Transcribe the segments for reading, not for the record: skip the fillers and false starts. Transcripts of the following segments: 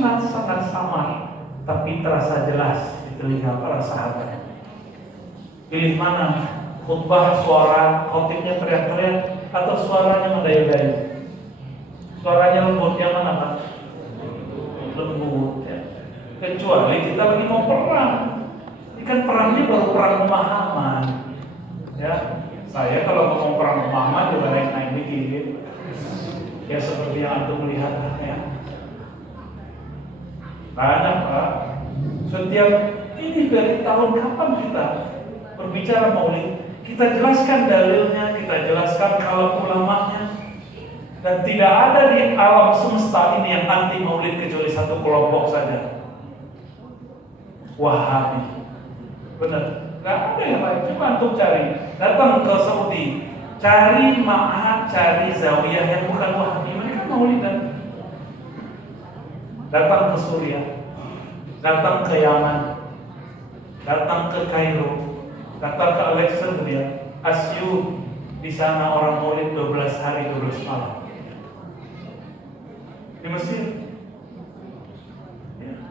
sangat-sangat samar, tapi terasa jelas di telinga para sahabat. Pilih mana? Khutbah suara khotibnya teriak-teriak atau suaranya mendayu-dayu? Suaranya lembut, yang mana Pak? Lembut ya. Kecuali kita lagi mau perang. Ini kan perangnya baru perang pemahaman. Ya, saya kalau mau perang pemahaman juga naik dikit. Ya seperti yang Anda melihat ya. Banyak Pak. Setiap ini dari tahun kapan kita berbicara maulid, kita jelaskan dalilnya, kita jelaskan kalau ulamanya. Dan tidak ada di alam semesta ini yang anti maulid kecuali satu kelompok saja, Wahabi. Benar, nggak ada yang lain. Coba antum cari, datang ke Saudi, cari ma'had, cari zawiyah yang bukan Wahabi, mereka maulid kan? Datang ke Suriah, datang ke Yaman, datang ke Kairo, datang ke Alexandria, Asyut, di sana orang maulid 12 hari 12 malam. Di Mesir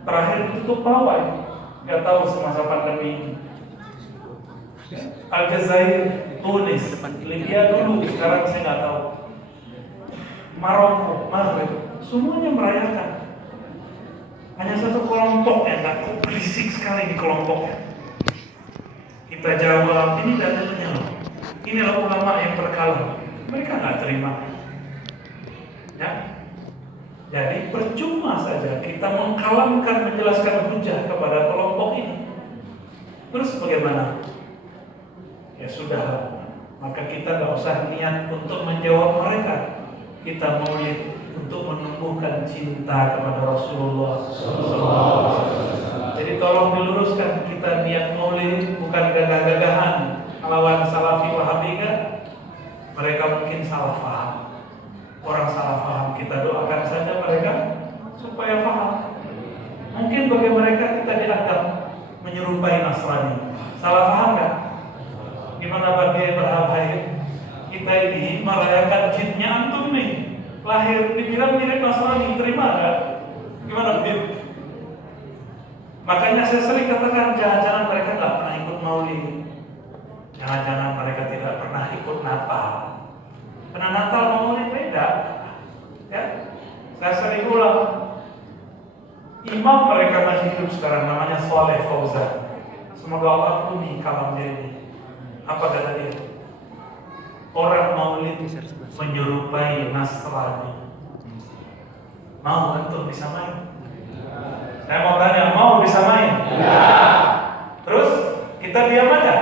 terakhir ditutup pawai, nggak tahu semasa pandemi. Aljazair, Tunis, Libya dulu, sekarang saya nggak tahu. Maroko, Maghrib, semuanya merayakan. Hanya satu kelompok yang nggak, kok berisik sekali di kelompoknya. Kita jawab, ini dalilnya loh. Inilah ulama yang berkalam. Mereka nggak terima. Ya. Jadi percuma saja kita mengkalamkan, menjelaskan hujah kepada kelompok ini. Terus bagaimana? Ya sudah, maka kita nggak usah niat untuk menjawab mereka. Kita maulid untuk menumbuhkan cinta kepada Rasulullah SAW. Jadi tolong diluruskan, kita niat maulid bukan gagah-gagahan melawan Salafi Wahabi. Mereka mungkin salah paham. Orang salah paham, kita doakan saja mereka supaya paham. Mungkin bagi mereka kita dianggap menyerupai Nasrani. Salah paham kan? Gimana bagi berhal-hal? Kita ini merayakan jidnya antum nih, lahir dibilang mirip Nasrani, terima gak? Gimana begitu? Makanya saya sering katakan, jangan-jangan mereka nggak pernah ikut maulid, jangan-jangan mereka tidak pernah ikut Natal. Karena Natal maulid beda, ya. Saya sering ulang. Imam mereka masih hidup sekarang, namanya Saleh Fauzan. Semoga Allah ampuni kalamnya ini. Apa kata dia? Orang maulid menyerupai Nasrani. Mau antum bisa main? Saya mau tanya, mau bisa main? Ya. Terus kita diam aja?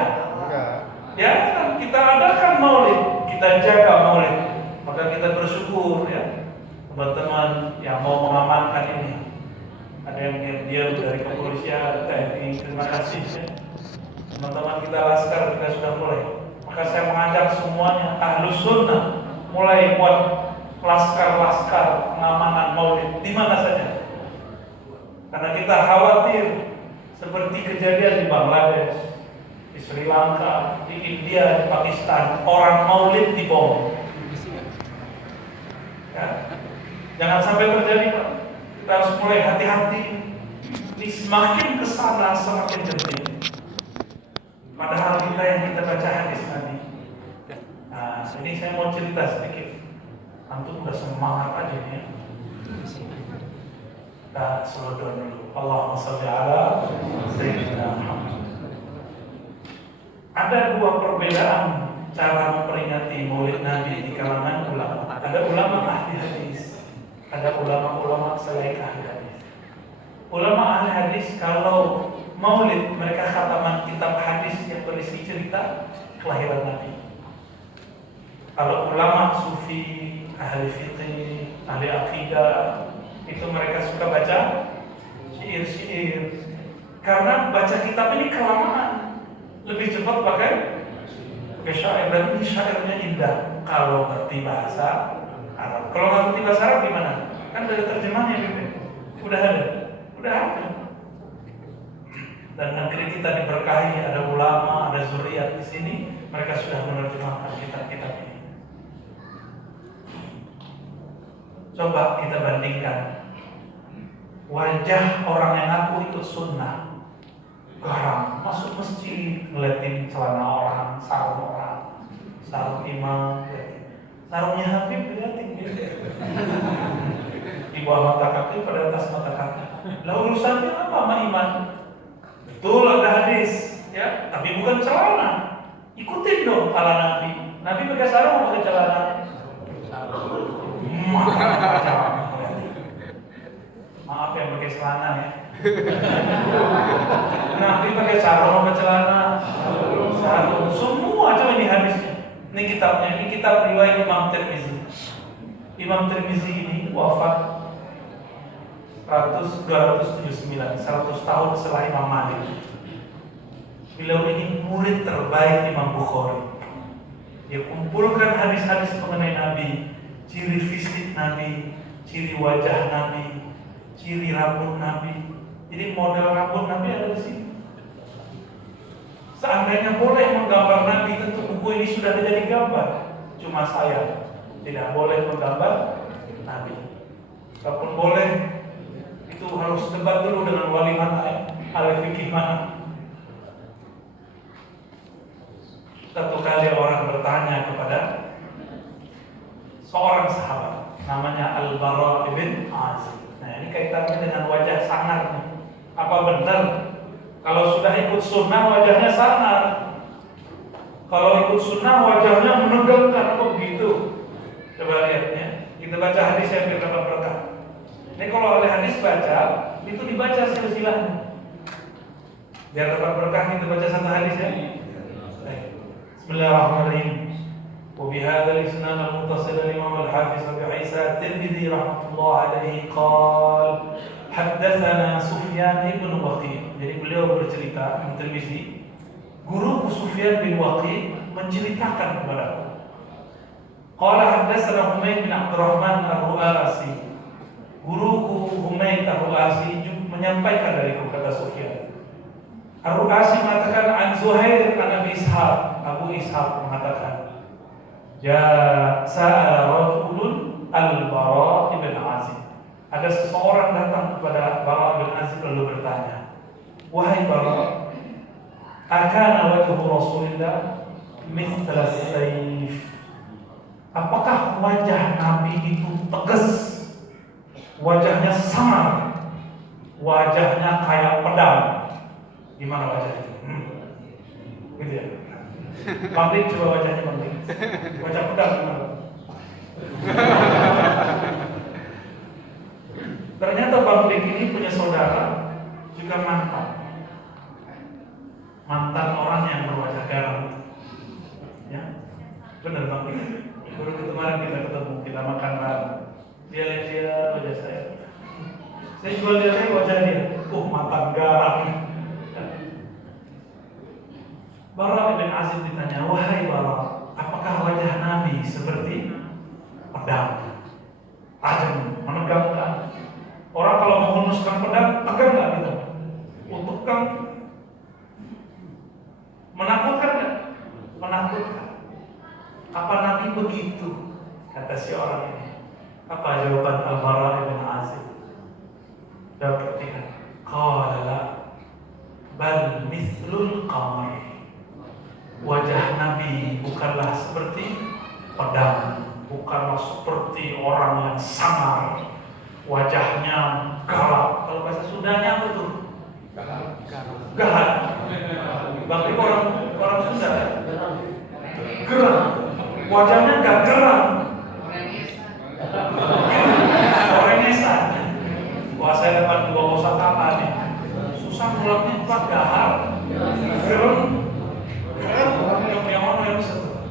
Ya, kita adakan maulid, kita jaga maulid, maka kita bersyukur ya teman-teman yang mau mengamankan ini. Ada yang diam dari kepolisian, TNI, terima kasih ya. Teman-teman kita laskar kita sudah mulai. Maka saya mengajak semuanya Ahlus Sunnah mulai buat laskar-laskar pengamanan maulid di mana saja. Karena kita khawatir seperti kejadian di Bangladesh, di Sri Lanka, di India, di Pakistan, orang maulid dibom. Ya. Jangan sampai terjadi Pak. Kita harus mulai hati-hati. Ini semakin kesana semakin genting. Padahal kita yang kita baca hadis tadi. Nah, ini saya mau cerita sedikit. Antum udah semangat aja nih. Kita selodor dulu. Allahumma sholli ala sayyidina Muhammad. Ada dua perbedaan cara memperingati Maulid Nabi di kalangan ulama. Ada ulama ahli hadis, ada ulama-ulama selain ahli hadis. Ulama ahli hadis kalau Maulid mereka khataman kitab hadis yang berisi cerita kelahiran Nabi. Kalau ulama sufi, ahli fikih, ahli akidah, itu mereka suka baca syair-syair. Karena baca kitab ini kelamaan, lebih cepat pakai syair, dan ini syairnya indah kalau ngerti bahasa Arab. Kalau nggak ngerti bahasa Arab gimana? Kan ada terjemahannya juga. Udah ada. Dan negeri kita diberkahi, ada ulama, ada zuriat di sini, mereka sudah menerjemahkan kitab-kitab ini. Coba kita bandingkan wajah orang yang ngaku ikut sunnah garang, masuk masjid ngeliatin celana orang, sarung imam, sarungnya Habib ngeliatin gitu. Di bawah mata kaki pada atas mata kaki. Lah urusannya apa sama iman? Betul ada hadis, ya, tapi bukan celana. Ikutin dong ala Nabi. Nabi pakai sarung pakai celana. Maaf yang pakai celana ya. Nabi pakai sarung pakai celana. Sarung semua coba ini hadisnya. Ini kitabnya, ini kitab riwayat Imam Tirmizi. Imam Tirmizi ini wafat 279, 100 tahun setelah Imam Malik. Beliau ini murid terbaik Imam Bukhari. Dia kumpulkan hadis-hadis mengenai Nabi, ciri fisik Nabi, ciri wajah Nabi, ciri rambut Nabi. Jadi model rambut Nabi ada di sini. Seandainya boleh menggambar Nabi, tentu buku ini sudah jadi gambar. Cuma saya tidak boleh menggambar Nabi. Kalaupun boleh, itu harus debat dulu dengan wali mana, ahli fikih mana. Satu kali orang bertanya kepada seorang sahabat, namanya Al-Bara ibn Azib. Nah, ini kaitannya dengan wajah sangar nih. Apa benar kalau sudah ikut sunnah wajahnya sangar? Kalau ikut sunnah wajahnya menegangkan, apa begitu? Coba lihat ya. Kita baca hadis yang dapat berkah. Ini kalau oleh hadis baca, itu dibaca silsilahnya. Biar dapat berkah kita baca satu hadis ya. Bismillahirrahmanirrahim. Wa bihadzal isnad al-muttasil al-Imam al-Hafiz Abu Isa at-Tirmidzi rahimahullah alaihi qala haddatsana Sufyan bin Waqi'. Jadi beliau bercerita, Imam Tirmidzi, guru Sufyan bin Waqi' menceritakan kepadaku. Qala haddatsana Humayd bin Abdurrahman ar-Ru'asi. Guruku Humayd ar-Ru'asi menyampaikan dariku, kata Sufyan. Ar-Ru'asi mengatakan an Zuhair an Abi Ishaq. Abu Ishaq mengatakan, sa'ala rajulun al-Bara ibn Azib. Ada seseorang datang kepada Bara bin Azib lalu bertanya, wahai Bara, akana wajhu Rasulillah mithla as-sayf? Apakah wajah Nabi itu tegas? Wajahnya sangar, wajahnya kayak pedang? Gimana wajah itu? Gitu ya. Banglik, coba wajahnya Banglik. Wajah pedang gimana? Ternyata Banglik ini punya saudara juga mantan orang yang berwajah garang. Ya, benar Banglik. Baru kemarin kita ketemu, kita makan bareng. Dia lihat wajah saya. Saya juga lihat wajah dia. Mantan garang. Bara bin Azib ditanya, wahai Bara, apakah wajah Nabi seperti pedang, tajam, menegangkan? Orang kalau menghunuskan pedang, tegang nggak gitu? Tegang, menakutkan nggak? Menakutkan. Apa Nabi begitu? Kata si orang ini. Apa jawaban Al-Bara bin Azib? Jawab ketika, qala la bal mithlul qamar. Wajah Nabi bukanlah seperti pedang, bukanlah seperti orang yang sangar. Wajahnya galak. Kalau bahasa Sundanya apa tuh? Galak. Bagi orang Sunda, geram. Wajahnya gak geram. Orengesan. Wah, saya dapat 2 kosakata nih. Susah mulutnya 4 gahar. Geram. Yang mana yang bisa tuh?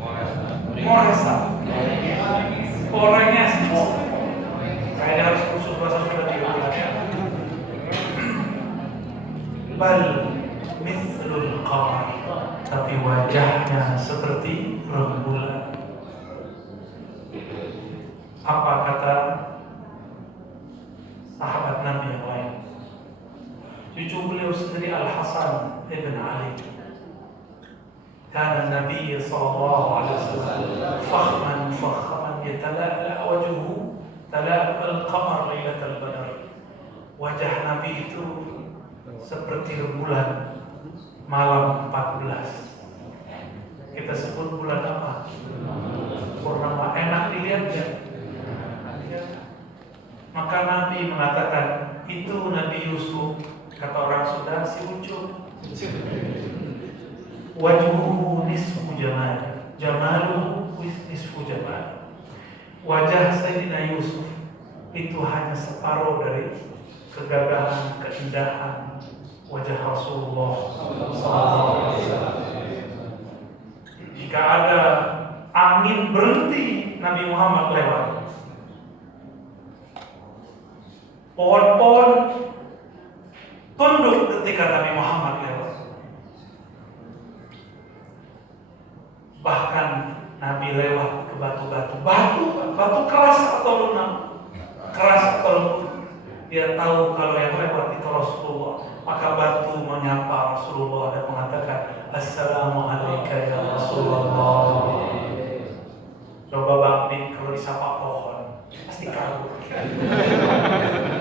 Moresa. Orangnya kayaknya harus khusus bahasa Sunda juga ya. Bal mithlul qamar, tapi wajahnya seperti rembulan. Apa kata sahabat Nabi yang lain? Cucu beliau sendiri Al-Hasan ibn Ali. كان النبي صلى الله عليه وسلم فخما يتلألأ وجهه تلألؤ القمر ليلة البدر. Wajah Nabi itu seperti rembulan malam 14. Kita sebut bulan apa? Purnama. Enak dilihat ya? Maka Nabi mengatakan, itu Nabi Yusuf. Kata orang Sunda, si ucup. Wajhuhu nisfu jamal, jamaluhu nisfu jamal. Wajah Sayyidina Yusuf itu hanya separuh dari kegagahan, keindahan wajah Rasulullah SAW. Jika ada angin berhenti, Nabi Muhammad lewat. Pohon-pohon tunduk ketika Nabi Muhammad lewat. Bahkan Nabi lewat ke batu-batu. Batu keras atau lunak? Keras atau lembut? Dia tahu kalau yang lewat itu Rasulullah. Maka batu menyapa Rasulullah dan mengatakan, Assalamualaikum ya Rasulullah. Coba Bang kalau disapa pohon pasti kabur.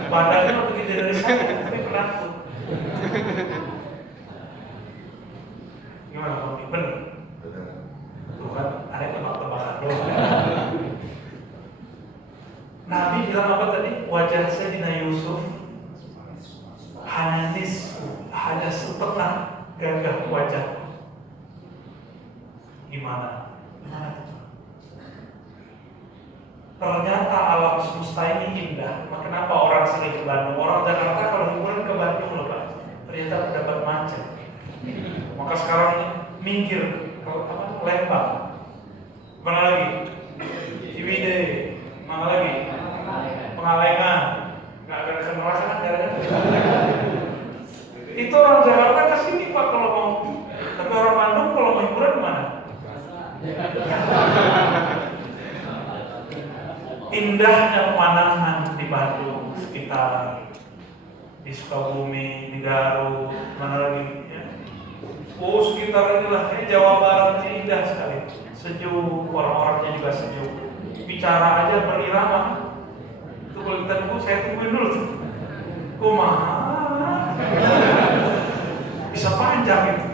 Badannya begitu dari sana, tapi penakut. Gimana Bang? Bener? Tuh kan, ada tebak-tebakan doang. Nabi bilang apa tadi? Wajah Sayyidina Yusuf hanya hanya setengah gagah wajah. Gimana? Ternyata alam semesta ini indah. Kenapa orang sering ke Bandung? Orang Jakarta kalau liburan ke Bandung loh Pak. Ternyata terdapat macet. Maka sekarang minggir ke Lembang. Mana lagi? Ciwidey. Mana lagi? Pengalengan. Nggak ada kesenaraan kan? Itu orang Jakarta ke sini Pak kalau mau. Tapi orang Bandung kalau mau liburan mana? Indahnya pemandangan di Bandung, sekitar di Sukabumi, di Garut, mana lagi? Ya. Oh sekitar inilah, Jawa Barat ini indah sekali, sejuk, orang-orangnya juga sejuk, bicara aja berirama. Itu kalau kita tunggu, saya tungguin dulu tuh. Kumaha bisa panjang itu.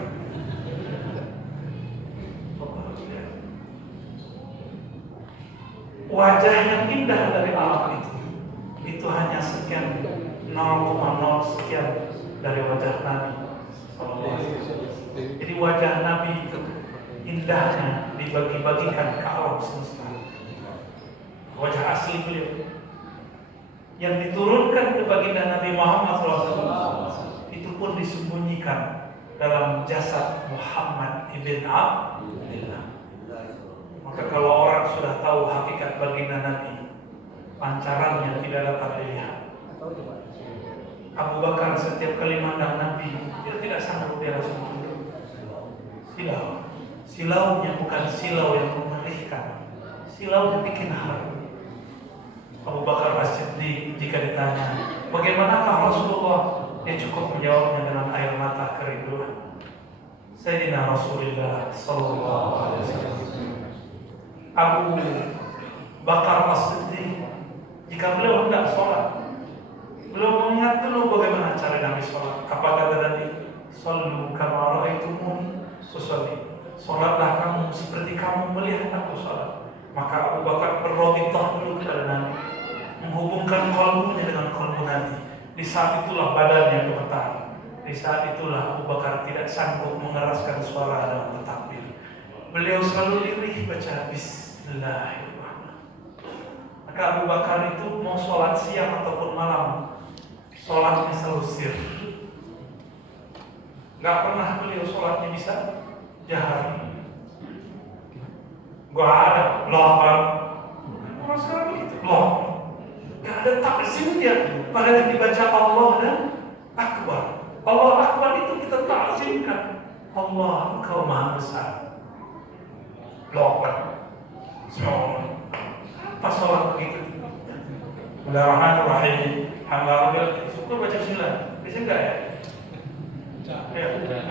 Wajah yang indah dari alam itu hanya sekian 0,0 sekian dari wajah Nabi. Jadi wajah Nabi itu indahnya dibagi-bagikan ke alam semesta. Wajah asli beliau yang diturunkan ke baginda Nabi Muhammad SAW itu pun disembunyikan dalam jasad Muhammad ibn Abdullah. Maka kalau orang sudah tahu hakikat baginda Nabi, pancarannya tidak dapat dilihat. Abu Bakar setiap kali mandang Nabi, dia tidak sanggup, dia langsung tunduk. Silaunya bukan silau yang mengerikan, silau yang bikin haru. Abu Bakar As-Siddiq jika ditanya, bagaimanakah Rasulullah? Dia cukup menjawabnya dengan air mata kerinduan. Sayyidina Rasulullah Sallallahu Alaihi Wasallam. Abu Bakar As-Siddiq, jika beliau hendak sholat, beliau mengingat dulu bagaimana cara Nabi sholat. Apa kata Nabi? Sallu kama ra'aitumuni usolli. Sholatlah kamu seperti kamu melihat aku sholat. Maka Abu Bakar berrobitoh dulu kepada Nabi, menghubungkan kalbunya dengan kalbu Nabi. Di saat itulah badannya gemetar. Di saat itulah Abu Bakar tidak sanggup mengeraskan suara dalam bertakbir. Beliau selalu lirih baca Bismillahirrahmanirrahim. Maka Abu Bakar itu mau sholat siang ataupun malam, sholatnya selalu sir. Gak pernah beliau sholatnya bisa jahari. Gak ada loh. Orang sekarang begitu loh. Gak ada takzimnya. Padahal dibaca Allah dan Akbar. Allah Akbar itu kita takzimkan. Allah Engkau Maha Besar. Lopan semua apa sholat begitu. Bismillahirrahmanirrahim. Alhamdulillah. Syukur baca bismillah. Bisa enggak ya? Ya.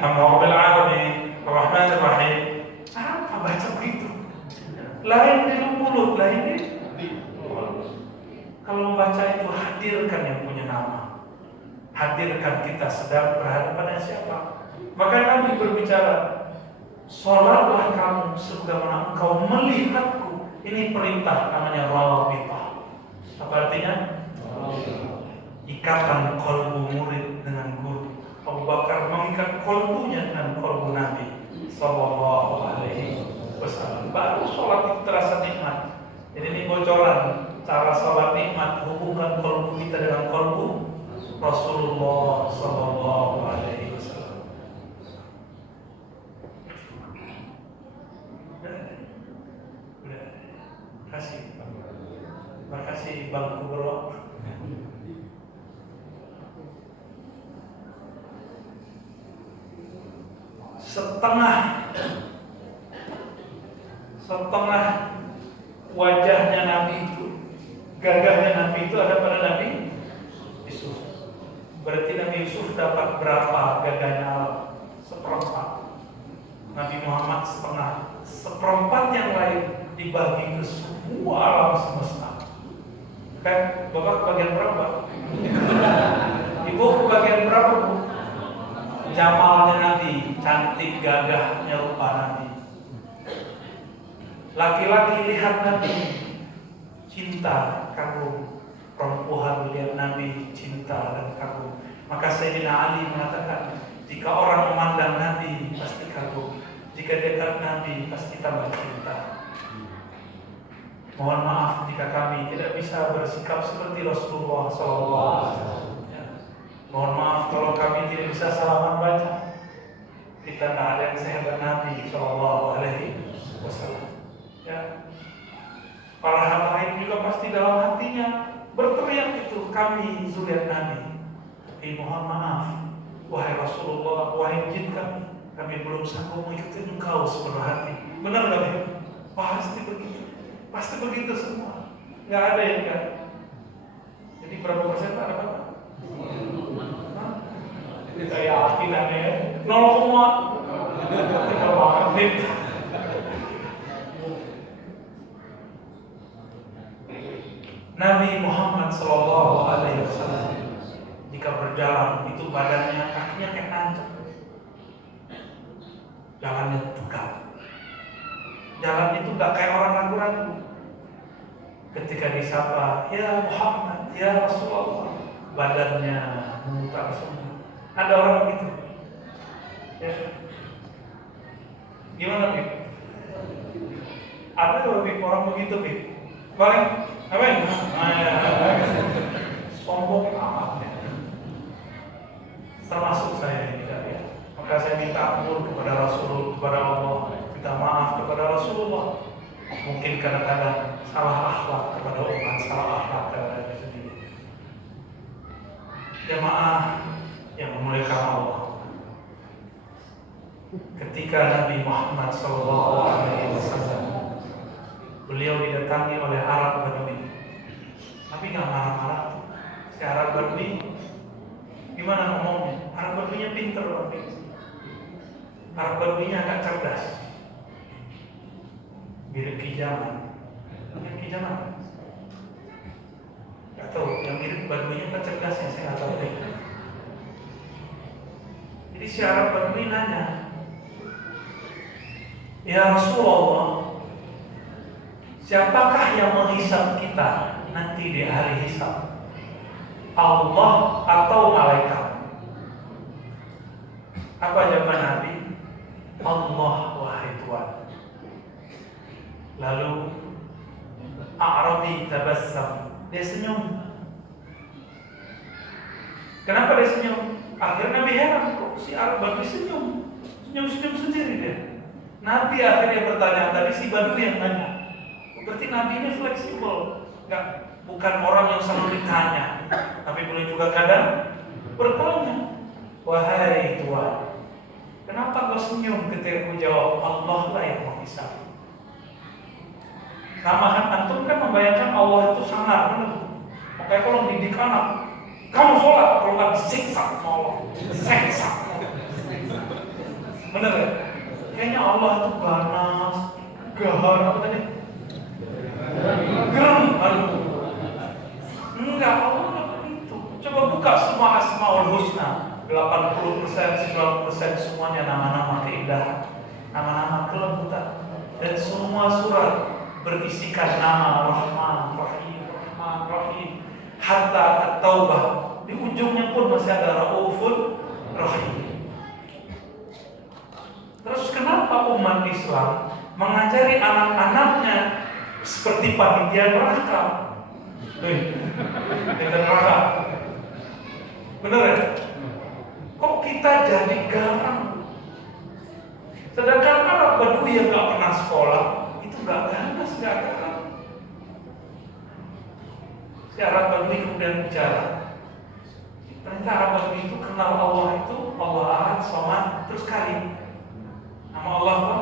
Alhamdulillah alamin. Arrahmanirrahim. Apa baca begitu? Lain di mulut, lain di kalau membaca itu hadirkan yang punya nama. hadirkan kita sedang berhadapan dengan siapa. Maka Nabi berbicara, sholatlah kamu sebagaimana engkau melihatku. Ini perintah, namanya rabitah. Apa artinya? Ikatan kolbu murid dengan guru. Abu Bakar mengikat kolbunya dengan kolbu Nabi Sallallahu Alaihi Wasallam. Baru sholat itu terasa nikmat. Jadi ini bocoran cara sholat nikmat, hubungkan kolbu kita dengan kolbu Rasulullah Sallallahu Alaihi Wasallam. Terima kasih Bang Kubro. Setengah wajahnya Nabi itu, gagahnya Nabi itu ada pada Nabi Yusuf. Berarti Nabi Yusuf dapat berapa gagahnya alam? Seperempat. Nabi Muhammad setengah. Seperempat yang lain dibagi ke semua alam semesta. Kan Bapak bagian berapa? Ibu bagian berapa, Bu? Jamalnya Nabi, cantik gagahnya rupa Nabi. Laki-laki lihat Nabi, cinta, kagum. Perempuan lihat Nabi, cinta dan kagum. Maka Sayyidina Ali mengatakan, jika orang memandang Nabi pasti kagum, jika dekat Nabi pasti tambah cinta. Mohon maaf jika kami tidak bisa bersikap seperti Rasulullah SAW. Mohon maaf kalau kami tidak bisa salaman baca. Kita tidak ada yang sehebat Nabi SAW. Ya. Para habaib juga pasti dalam hatinya berteriak itu, kami zuriat Nabi. Tapi mohon maaf, wahai Rasulullah, wahai jin kami belum sanggup mengikuti engkau sepenuh hati. Benar gak? Pasti begitu. Pasti begitu semua. Nggak ada yang enggak. Jadi berapa persen ada apa? Kita yakin ada ya. 0, kita banget. Nabi Muhammad Sallallahu Alaihi Wasallam jika berjalan itu badannya, kakinya kayak nancep. Jalannya tegak. Jalan itu gak kayak orang ragu-ragu. Ketika disapa, ya Muhammad, ya Rasulullah, badannya memutar semua. Ada orang begitu. Ya. Gimana, Bib? Ada orang begitu, Bib? Paling, apa ya? Sombong amat. Termasuk saya ini, ya. Maka saya minta ampun kepada Rasul, kepada Allah. Minta maaf kepada Rasulullah. Mungkin kadang-kadang salah akhlak kepada umat, salah akhlak kepada diri sendiri. Jemaah yang memuliakan Allah, ketika Nabi Muhammad SAW beliau didatangi oleh Arab Badui. Nabi nggak marah-marah. Si Arab Badui gimana ngomongnya? Arab Baduinya pinter loh. Arab Baduinya agak cerdas. Mirip Kijaman. Mirip Kijaman? Gak tahu, yang mirip Baduinya kan cerdasnya, saya gak tahu deh. Jadi si Arab Badui nanya, ya Rasulullah, siapakah yang menghisap kita nanti di hari hisap? Allah atau malaikat? Apa jawaban Nabi? Allah, wahai Tuhan. Lalu A'rabi tabassam, dia senyum. Kenapa dia senyum? Akhirnya Nabi heran, kok si Arab Badui senyum sendiri dia. Nabi akhirnya bertanya, tadi si Badui yang nanya. Berarti Nabi ini fleksibel, bukan orang yang selalu ditanya, tapi boleh juga kadang bertanya. Wahai Tuhan, kenapa kau senyum ketika aku jawab Allah lah yang menghisap? Sama kan, antum kan membayangkan Allah itu sangar, benar? Makanya kalau didik anak, kamu sholat, kalau nggak disiksa sama Allah, seksa. Benar ya? Kayaknya Allah itu ganas, gahar, apa tadi? Geram, aduh. Enggak, Allah nggak begitu. Coba buka semua Asmaul husna, 80%, 90% semuanya nama-nama keindahan, nama-nama kelembutan. Dan semua surat berisikan nama Rahman, Rahim, Rahman, Rahim. Hatta At-Taubah, di ujungnya pun masih ada Raufur Rahim. Terus kenapa umat Islam mengajari anak-anaknya seperti panitia neraka? Neraka. Bener ya? Kok kita jadi garang? Sedangkan Arab Badui yang gak pernah sekolah itu gak ganas, gak garang. Si Arab Badui kemudian bicara, ternyata Arab Badui itu kenal Allah itu Allah Ahad, Somad, terus Karim. Nama Allah apa?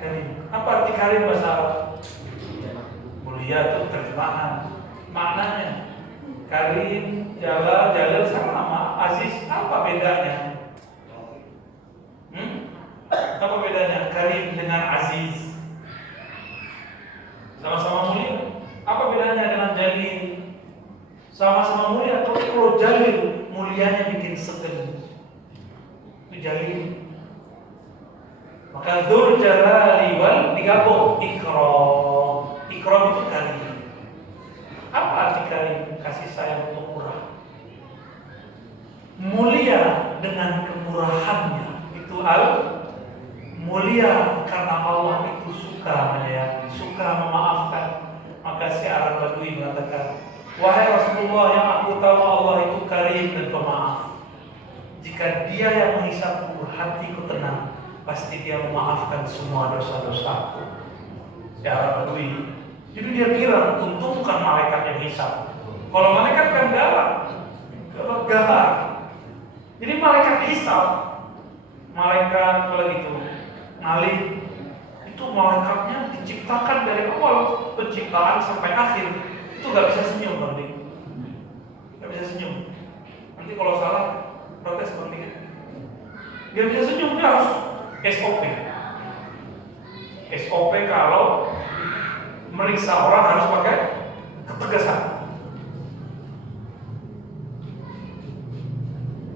Karim. Apa arti Karim bahasa Arab? Mulia itu terjemahan. Maknanya Karim, Jalal sama nama Aziz, apa bedanya? Apa bedanya Karim dengan Aziz? Sama-sama mulia. Apa bedanya dengan Jalil? Sama-sama mulia. Tapi kalau Jalil mulianya bikin segen, itu Jalil. Maka Dzul Jalali wal digabung Ikram. Ikram itu Karim. Apa arti Karim? Kasih sayang untuk murah. Mulia dengan kemurahannya. Itu mulia karena Allah itu suka menyayangi, suka memaafkan. Maka si Arab Badui mengatakan, wahai Rasulullah, yang aku tahu Allah itu Karim dan pemaaf. Jika dia yang menghisapku, hatiku tenang. Pasti dia memaafkan semua dosa-dosaku. Si Arab Badui. Jadi dia kira untung bukan malaikat yang hisap. Kalau malaikat kan galak. Jadi malaikat hisap, malaikat kalau gitu ngalih, itu malaikatnya diciptakan dari awal penciptaan sampai akhir. Itu gak bisa senyum, Bang Dik. Gak bisa senyum. Nanti kalau salah protes, Bang Dik. Dia bisa senyum, dia harus SOP. SOP kalau meriksa orang harus pakai ketegasan.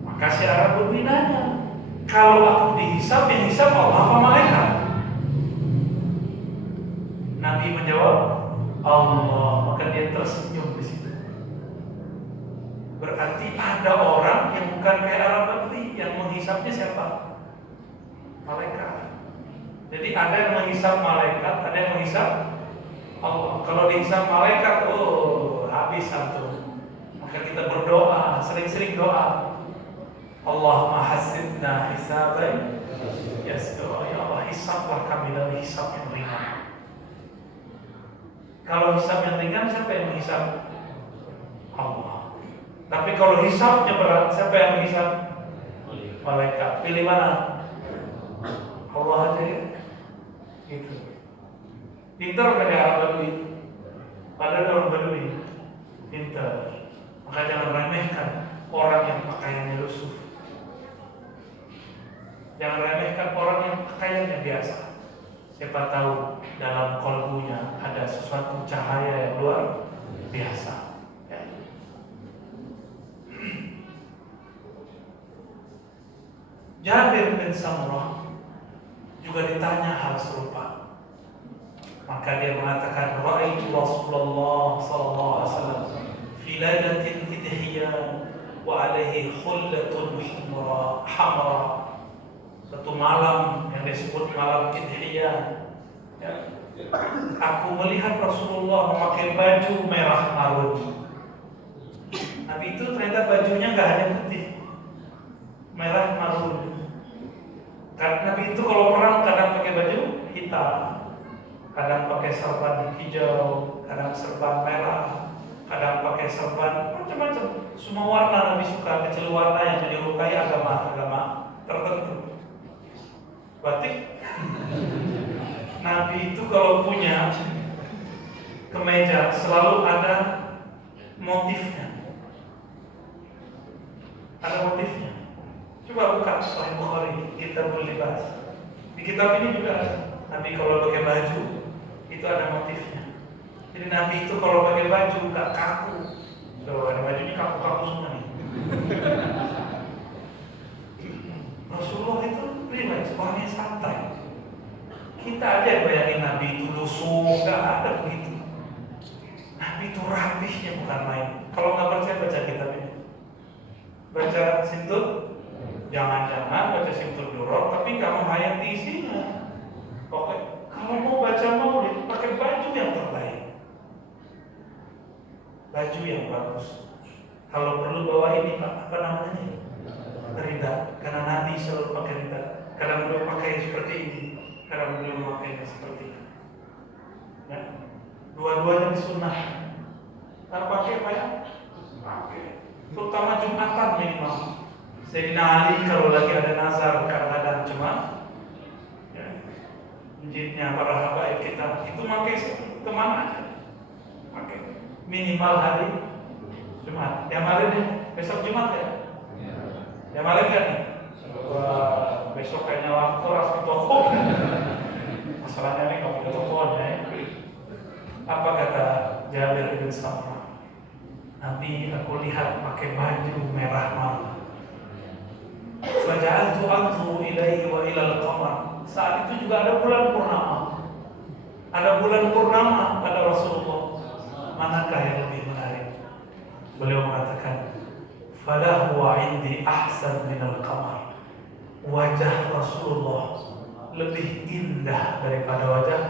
Maka si Arab Badui nanya, kalau aku dihisab, yang hisab Allah apa malaikat? Nabi menjawab, Allah. Maka dia tersenyum di situ. Berarti ada orang yang bukan kayak Arab Badui, yang menghisabnya siapa? Malaikat. Jadi ada yang menghisab malaikat, ada yang menghisab Allah. Kalau dihisab malaikat, habis antum. Maka kita berdoa, sering-sering doa. Allahumma hasibna hisaban yasira. Ya Allah, hisablah kami dari hisab yang ringan. Kalau hisab yang ringan, siapa yang menghisab? Allah. Tapi kalau hisabnya berat, siapa yang menghisab? Malaikat. Pilih mana? Allah aja ya. Gitu. Pintar kan ya Arab Badui? Padahal orang Badui pintar. Maka jangan remehkan orang yang pakaiannya lusuh. Jangan remehkan orang yang pakaiannya biasa. Siapa tahu dalam kalbunya ada sesuatu cahaya yang luar biasa. Ya. Jabir bin Samurah juga ditanya hal serupa. Maka dia mengatakan, Ra'aitu Rasulullah sallallahu alaihi wasallam fi lailatin idhiyah wa alaihi khullatun hamra. Satu malam yang disebut malam idhiyah, ya. Aku melihat Rasulullah memakai baju merah marun. Nabi itu ternyata bajunya nggak hanya putih, merah marun. Karena Nabi itu kalau perang kadang pakai baju hitam, kadang pakai serban hijau, kadang serban merah, kadang pakai serban macam-macam. Semua warna Nabi suka, kecuali warna yang menyerupai agama tertentu. Batik. Nabi itu kalau punya kemeja selalu ada motifnya. Ada motifnya. Coba buka Sahih Bukhari, Kitabul Libas. Di kitab ini juga Nabi kalau pakai baju itu ada motifnya. Jadi Nabi itu kalau pakai baju nggak kaku. So, ada bajunya kaku-kaku semua nih. orangnya santai. Kita aja yang bayangin Nabi itu lusuh, gak ada begitu. Nabi itu rapihnya bukan main. Kalau nggak percaya baca kitabnya. Baca Simtud, jangan-jangan baca Simtud Duror, tapi nggak menghayati isinya. Oke, kalau mau baca maulid, pakai baju yang terbaik, baju yang bagus. Kalau perlu bawa ini apa namanya? Rida, karena Nabi selalu pakai rida. Kadang beliau pakai seperti ini, kadang beliau pakai seperti ini. Ya. Dua-duanya sunnah. Kalau pakai apa ya? Pakai. Terutama Jumatan minimal. Sayyidina Ali kalau lagi ada nazar kadang-kadang cuma ya, masjidnya para habaib kita itu pakai kemana aja. Pakai minimal hari Jumat. Yang hari nih besok Jumat ya? Yang hari kan? Wah, besok kayaknya waktu harus ke toko. Masalahnya nih kalau ke tokonya ya. Apa kata Jabir bin Samurah? Nanti aku lihat pakai baju merah malam. Faja'altu anzuru ilaihi wa ilal qamar. Saat itu juga ada bulan purnama. Ada bulan purnama pada Rasulullah. Manakah yang lebih menarik? Beliau mengatakan, "Falahu indi ahsan minal qamar." Wajah Rasulullah lebih indah daripada wajah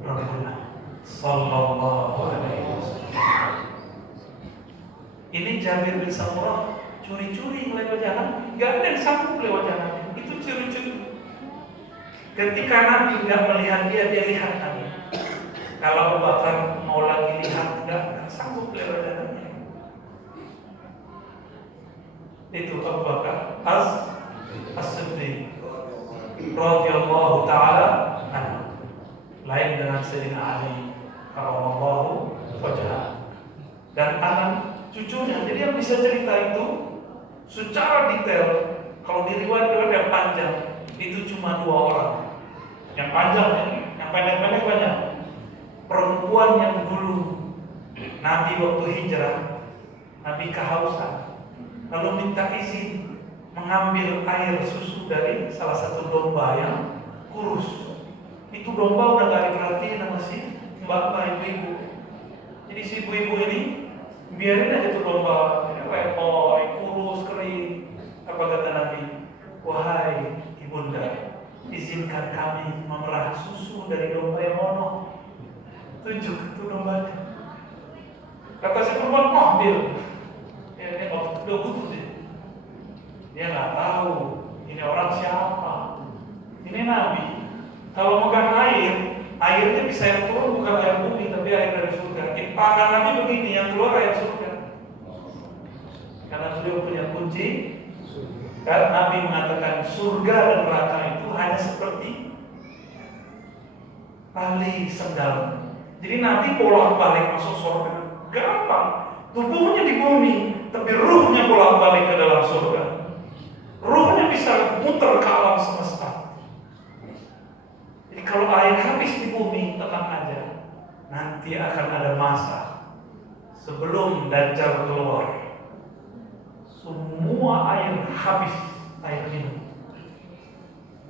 Rasulullah sallallahu alaihi wasallam. Ini Jabir bin Samurah curi-curi melihat wajah Nabi. Gak ada yang sanggup melihat wajah Nabi. Itu curi-curi. Ketika Nabi gak melihat dia lihat Nabi. Kalau Abu Bakar mau lagi lihat, gak sanggup melihat wajah Nabi. Itu Abu Bakar As-Siddiq radhiyallahu ta'ala anhu. Lain dengan Sayyidina Ali radhiyallahu wajhah. Dan anak cucunya. Jadi yang bisa cerita itu secara detail. Kalau di riwayat yang panjang itu cuma 2 orang. Yang panjang, yang pendek-pendek banyak. Perempuan yang dulu Nabi waktu hijrah, Nabi kehausan, lalu minta izin mengambil air susu dari salah satu domba yang kurus. Itu domba udah gak diperhatiin sama si mbak-mbak ibu-ibu. Jadi si ibu-ibu ini biarin aja tuh domba lepoi, kurus, kering. Apa kata Nabi? Wahai ibunda, izinkan kami memerah susu dari domba yang ono. Tunjuk itu dombanya. Kata si perempuan, ambil. Ya, ini waktu udah butuh dia. Dia nggak tahu ini orang siapa. Ini Nabi. Kalau megang air, airnya bisa yang turun bukan air bumi, tapi air dari surga. Di tangan Nabi begini, yang keluar air surga. Karena beliau punya kunci. Karena Nabi mengatakan surga dan neraka itu hanya seperti tali sendal. Jadi Nabi bolak-balik masuk surga gampang. Tubuhnya di bumi, tapi ruhnya bolak-balik ke dalam surga. Ruhnya bisa muter ke alam semesta. Jadi kalau air habis di bumi, tenang aja. Nanti akan ada masa sebelum Dajjal keluar. Semua air habis, air minum.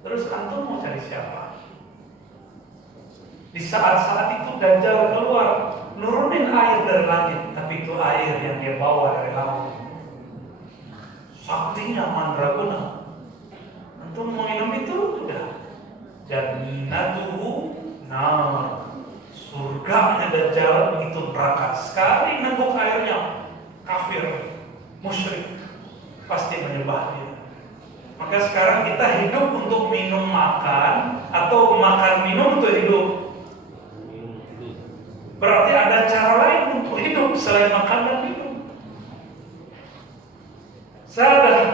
Terus antum mau cari siapa? Di saat-saat itu Dajjal keluar, nurunin air dari langit, tapi itu air yang dia bawa dari laut. Saktinya mandraguna. Antum mau minum itu sudah. Jannatuhu nar. Surganya Dajjal itu neraka. Sekali nengguk airnya, kafir, musyrik, pasti menyembah dia. Maka sekarang kita hidup untuk minum makan, atau makan minum untuk hidup. Berarti ada cara lain untuk hidup selain makan dan minum. Sahabat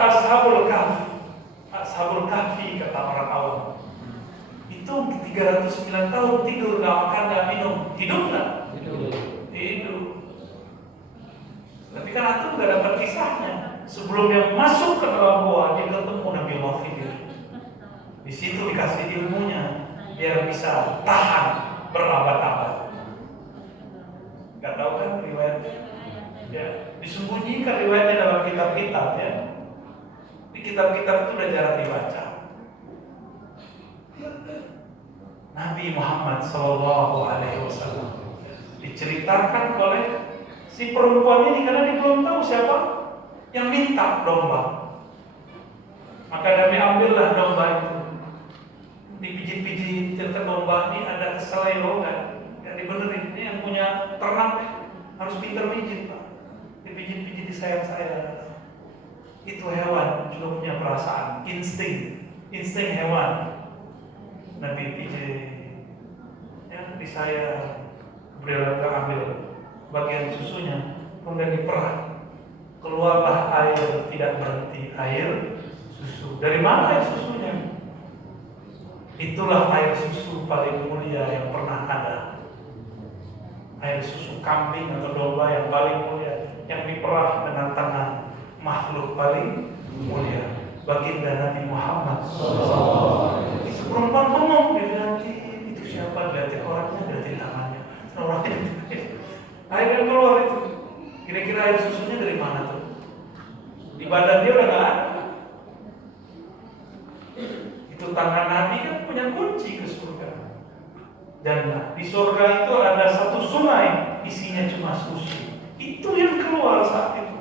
Ashabul Kahfi kata orang awam. Itu 309 tahun tidur, gak makan, gak minum. Hidup gak? Hidup. Tapi kan antum gak dapat kisahnya. Sebelum dia masuk ke dalam gua, dia ketemu Nabi Allah Khidir. Di situ dikasih ilmunya, biar bisa tahan berabad-abad. Gak tahu kan riwayatnya? Ya, disembunyikan riwayatnya dalam kitab-kitab ya. Di kitab-kitab itu udah jarang dibaca. Nabi Muhammad SAW diceritakan oleh si perempuan ini karena dia belum tahu siapa yang minta domba. Maka Nabi ambillah domba itu, dipijit-pijit, cerita domba ini ada keseleo kan, yang dibenerin. Ini yang punya ternak harus pintar pijit Pak, dipijit-pijit di sayap-sayap. Itu hewan juga punya perasaan, insting hewan. Nabi pijit, ya di sayap, kemudian ambil bagian susunya, kemudian diperah, keluarlah air tidak berhenti, air susu. Dari mana air susunya? Itulah air susu paling mulia yang pernah ada. Air susu kambing atau domba yang paling mulia, yang diperah dengan tangan makhluk paling mulia, baginda Nabi Muhammad SAW. Itu perempuan ngomong, dilihatin itu siapa, dilihatin orangnya, dilihatin tangannya, orangnya. Airnya keluar itu. Kira-kira air susunya dari mana tuh? Di badan dia udah nggak ada. Itu tangan Nabi kan punya kunci ke surga. Dan di surga itu ada satu sungai, isinya cuma susu. Itu yang keluar saat itu.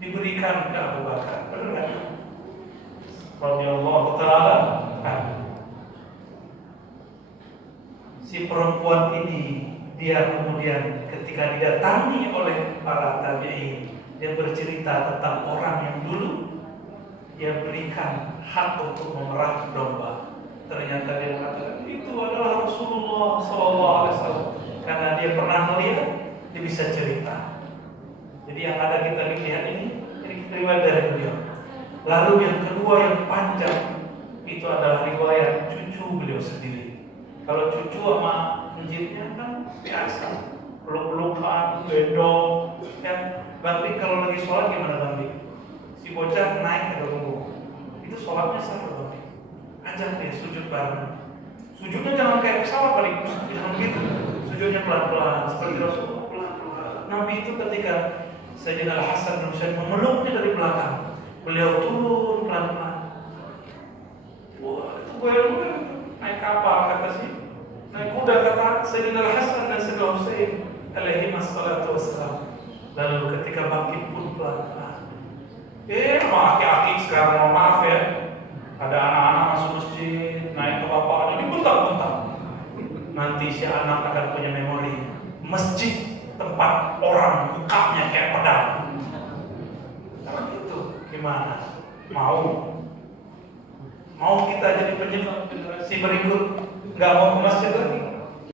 Diberikan ke Abu Bakar. Radhiyallahu ta'ala. Si perempuan ini, dia kemudian ketika didatangi oleh para tabi'in, dia bercerita tentang orang yang dulu dia berikan hak untuk memerah domba. Ternyata dia mengatakan itu adalah Rasulullah SAW, karena dia pernah melihat, dia bisa cerita. Jadi yang ada kita lihat ini riwayat dari beliau. Lalu yang kedua yang panjang itu adalah riwayat cucu beliau sendiri. Kalau cucu sama menjitnya kan biasa, peluk-pelukan, gendong, ya. Bang Dik kalau lagi sholat gimana Bang Dik? Si bocah naik ke rukuk, itu sholatnya sama Bang Dik. Ajak dia sujud bareng. Sujudnya jangan kayak pesawat balik, jangan gitu. Sujudnya pelan-pelan, seperti Rasulullah pelan-pelan. Nabi itu ketika Sayyidina Al-Hasan bin Husain memeluknya dari belakang, beliau turun pelan-pelan. Wah, itu goyang-goyang itu. Naik kapal kata sih, naik kuda kata Sayyidina Al-Hasan dan Sayyidina Husain alaihi wassalatu wassalam. Lalu ketika bangkit pun pelan-pelan. Sama aki-aki sekarang, mohon maaf ya, ada anak-anak masuk masjid, naik ke bapaknya, dibentak-bentak. Nanti si anak akan punya memori masjid tempat orang bukanya kayak pedang. Kalau gitu gimana? Mau kita jadi penyebab generasi berikut nggak mau ke masjid lagi?